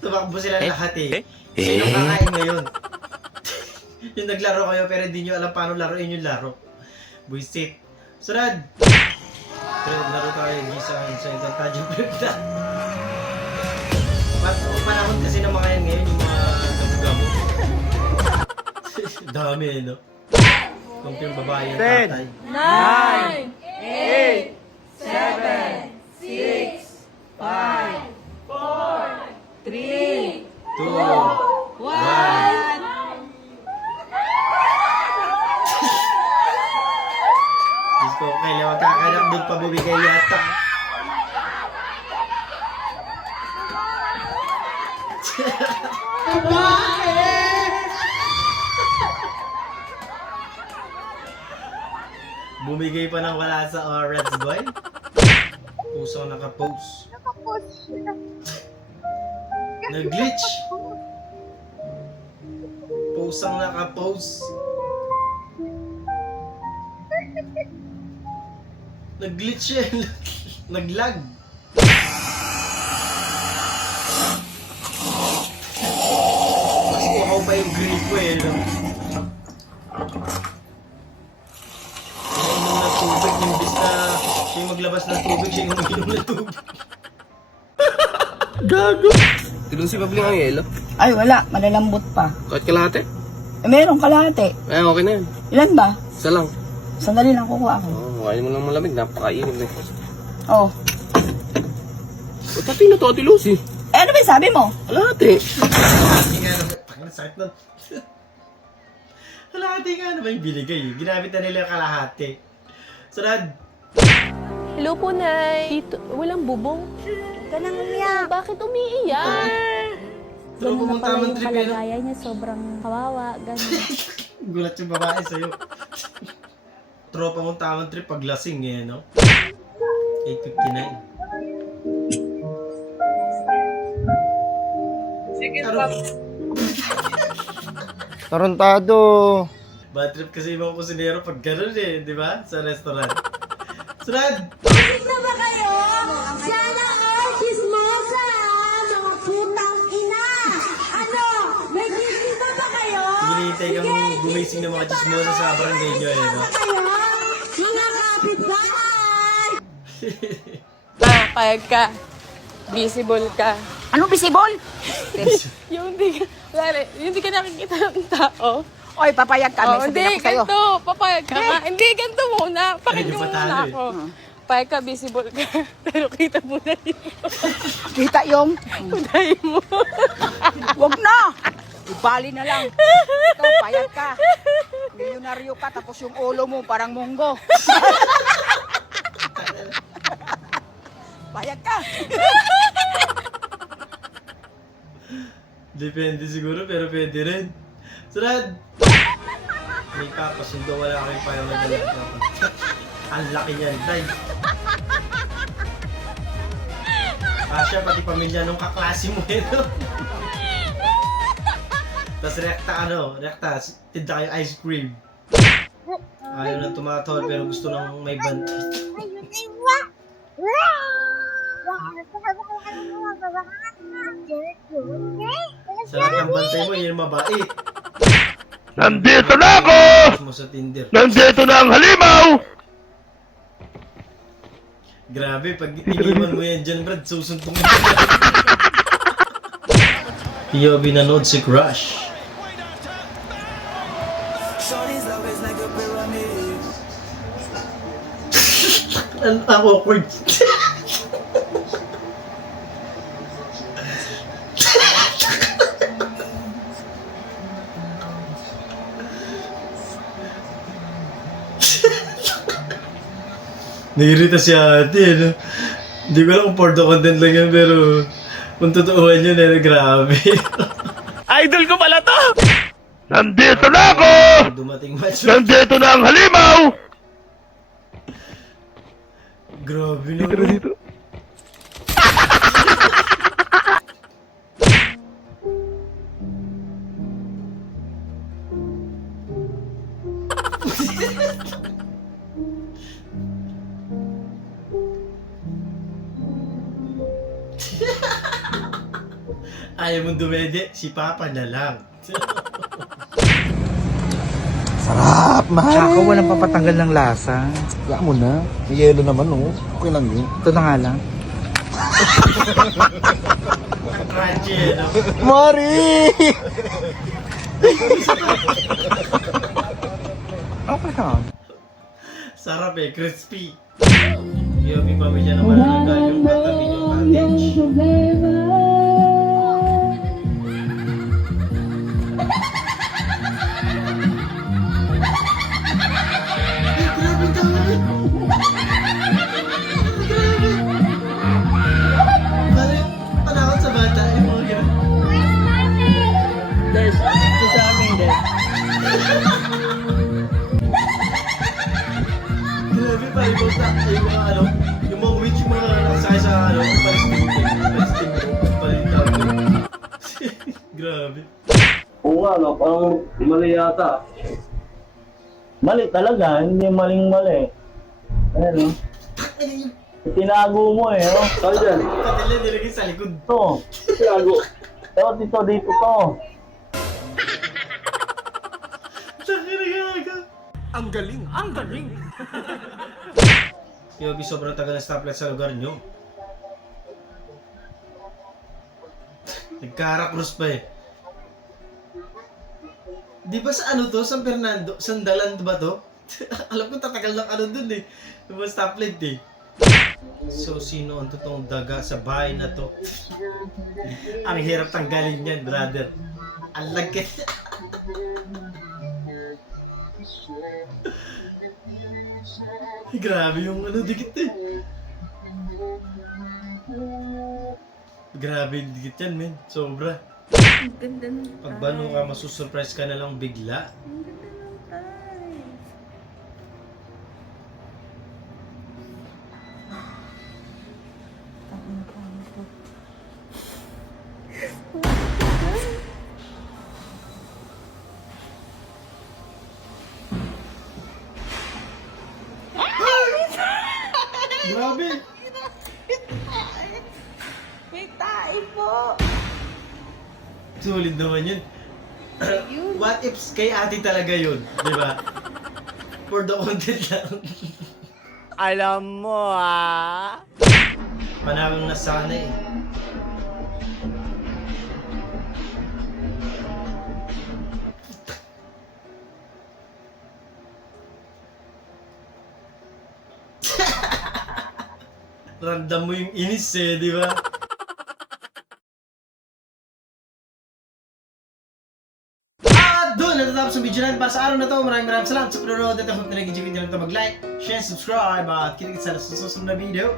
Tumakbo sila lahat eh. Sino kakain ngayon? Yung naglaro kayo pero hindi nyo alam paano laruin yung laro. Buisit. Sunod! Pero naglaro tayo, gisa sa itong Tajong Prepta. Yung panahon kasi ng mga yan ngayon, yung mga gamo-gamo. Dami eh, no? Kung yung babae yung tatay. 9, 8, 7, 6, 5, 4, 3, 2, 1. Diyos ko, kailan magkakanak doon pa bumigay yata. Bumigay pa ng wala sa Reds Boy. Pusong naka-pose. Nag-glitch. Pusang naka-pose. Nag-glitch siya. Nag-lag. Mas kuhaw pa yung gripo eh. No? Uminom ng tubig, imbis na siya yung maglabas ng tubig, siya yung uminom ng tubig. Gago. Tilusi pa bling ang yelo? Ay, wala. Malalambot pa. Kahit kalahati? Eh, meron kalahati. Eh, okay na yan. Ilan ba? Isa lang. Sandali lang kukuha ako. Kain mo lang malamig. Napakainit na. Oh. Ba't pati na to, Ate Lucy? Eh, ano ba yung sabi mo? Kalahati. Kalahati nga naman. Pakang sakit na. Kalahati nga naman yung binigay. Ginamit na nila yung kalahati. Sunod. Hello po, Nay. Dito, walang bubong. Ka nang umiyak. Bakit umiiyak? Pero Ganun na pumunta pala man yung trip yun. kalagayan niya. Sobrang kawawa. Ganun. Gulat yung babae sa'yo. Tropa mong tamang trip pag lasing eh, no? 8:59. Sige, Tarantado. bad trip kasi yung mga kusinero pag gano'n eh, di ba? Sa restaurant. Sunod! Tignan ba kayo? Sana all chismosa, mga putang ina! Ano? May chismosa ba kayo? Hinihintay kang gumising ng mga chismosa sa barangay nyo eh, no? Kayo? Mga kapitbahay! Payag ka. Visible ka. Ano visible? Yung hindi ka nakikita ng tao. Oy, papayag ka. May Oh, hindi, sabihin ako sa'yo. ganito. Papayag ka nga. Hindi, ganito muna. Pakinggan mo patalo muna eh. ako. Payag ka, visible ka. Pero kita mo na yun. Kita yung... Unahin mo. Wag na! Ibali na lang. Ikaw, payag ka. Milyonaryo ka, tapos yung ulo mo parang munggo. Payag ka. Depende siguro, pero pwede rin. Sunod! May papas, hindi wala kayong parang naglalak. Ang laki niyan, day. Asya, pati pamilya nung kaklase mo eh, no? Tapos rekta, tinda kayo ice cream. Ayaw na tumatol, pero gusto nang may bantay. Sarap ang bantay mo, yun mabait. Nandito na ako! Mo sa Tinder. Nandito na ang halimaw! Grabe, pag iniwan mo yan dyan, Brad, susuntong mo. Iyo, binanood si Crush. Ang awkward. Nairita si ate, no? Hindi ko alam kung for the content lang yan, pero kung totoohan yun, grabe. Idol ko pala to! Nandito na ako! Dumating match. Nandito na ang halimaw! Grabe na. Dito. ayaw mong dumede, si Papa na lang. Tsaka walang papatanggal ng lasa. Kaya mo na. May yelo naman, oh. Okay lang yun. Ito na nga lang. Crunchy, no? Mari! Okay lang. Sarap eh, crispy. Yobi pamilya naman ang galing katabi yung cottage. Grabe ang dami. Grabe. Parang panakot sa bata yung mga ganun. Des, ito sa amin, Des. Grabe pa yung bata. Yung mga ano, yung mga witch, yung mga nakasakay sa ano, palesting palintawin. Grabe. Oo nga, no? Parang mali yata. Mali talaga, hindi maling mali. Ano? Tinago mo eh, no? Saan dyan? Katila nilagay sa likod. Ito. Tinago. Ito, dito to. Nakiragaga. Ang galing! Ang galing! Yogi, sobrang tagal ng stoplight sa lugar nyo. Nagkara-cross pa eh. Di ba sa ano to? San Fernando? Sandalan ba to? Alam ko tatagal ng ano dun eh. Yung mga stoplight eh. So, sino ang totoong daga sa bahay na to? Ang hirap tanggalin yan, brother. Ang lagkit. Grabe yung ano, dikit eh. Grabe yung dikit yan, men. Sobra. Pag bano ka, masusurprise ka na lang bigla. Grabe! May tae po. Sulit naman yun. What if kay ate talaga yun? Di ba? For the content lang. Alam mo ah. Panakang nasana eh. Ramdam mo yung inis eh, di ba? At doon, natatapos ang video natin para sa araw na to. Maraming salamat sa panonood at I hope na nag-enjoy nyo lang ito mag-like, share, subscribe at kita-kita sa susunod na video.